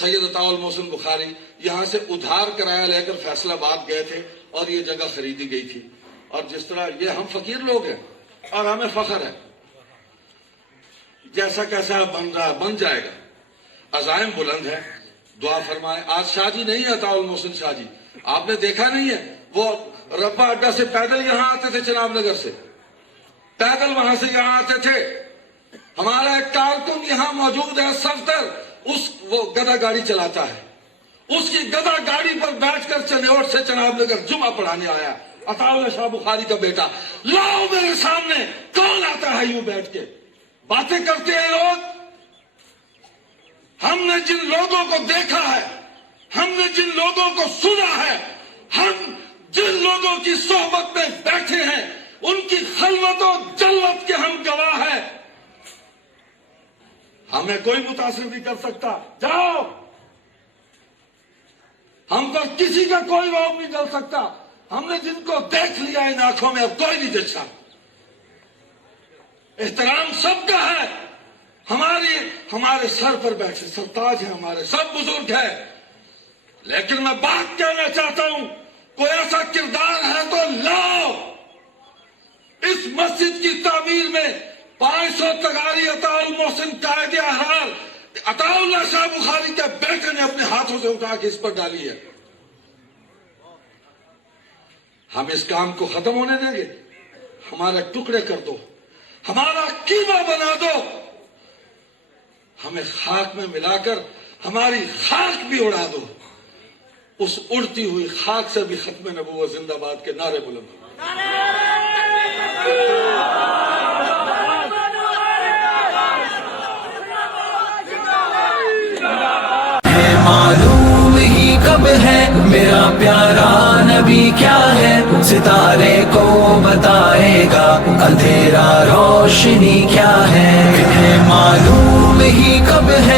سید عطاء المحسن بخاری یہاں سے ادھار کرایہ لے کر فیصل آباد گئے تھے اور یہ جگہ خریدی گئی تھی. اور جس طرح یہ ہم فقیر لوگ ہیں اور ہمیں فخر ہے. جیسا کیسا بن رہا بن جائے گا. عزائم بلند ہے. دعا فرمائے. آج شاہ جی نہیں ہے عطاء المحسن شاہ جی, آپ نے دیکھا نہیں ہے, وہ ربا اڈا سے پیدل یہاں آتے تھے, چناب نگر سے پیدل وہاں سے یہاں آتے تھے. ہمارا ایک کارکن یہاں موجود ہے صفدر, وہ گدا گاڑی چلاتا ہے, اس کی گدا گاڑی پر بیٹھ کر چنیوٹ سے چناب نگر جمعہ پڑھانے آیا. عطاء اللہ شاہ بخاری کا بیٹا. لاؤ میرے سامنے کون آتا ہے یوں بیٹھ کے باتیں کرتے ہیں لوگ. ہم نے جن لوگوں کو دیکھا ہے, ہم نے جن لوگوں کو سنا ہے, ہم جن لوگوں کی صحبت میں بیٹھے ہیں, ان کی خلوت و جلوت کے ہم گواہ ہیں. ہمیں کوئی متاثر نہیں کر سکتا. جاؤ, ہم پر کسی کا کوئی روک نہیں ڈل سکتا. ہم نے جن کو دیکھ لیا ان آنکھوں میں, اب کوئی نہیں دیکھا. احترام سب کا ہے. ہمارے سر پر بیٹھے سرتاج ہیں, ہمارے سب بزرگ ہیں. لیکن میں بات کہنا چاہتا ہوں, کوئی ایسا کردار ہے تو لاؤ. اس مسجد کی تعمیر میں 500 تغاری عطاء المحسن قائد احرار عطاء اللہ شاہ بخاری کے بیٹے نے اپنے ہاتھوں سے اٹھا کے اس پر ڈالی ہے. ہم اس کام کو ختم ہونے دیں گے؟ ہمارے ٹکڑے کر دو, ہمارا قیمہ بنا دو, ہمیں خاک میں ملا کر ہماری خاک بھی اڑا دو. اس اڑتی ہوئی خاک سے بھی ختم نبوت زندہ باد کے نعرے بلند ہو. معلوم ہی کب ہے میرا پیارا نبی کیا ہے, ستارے کو بتائے گا اندھیرا روشنی کیا ہے. معلوم ہی کب ہے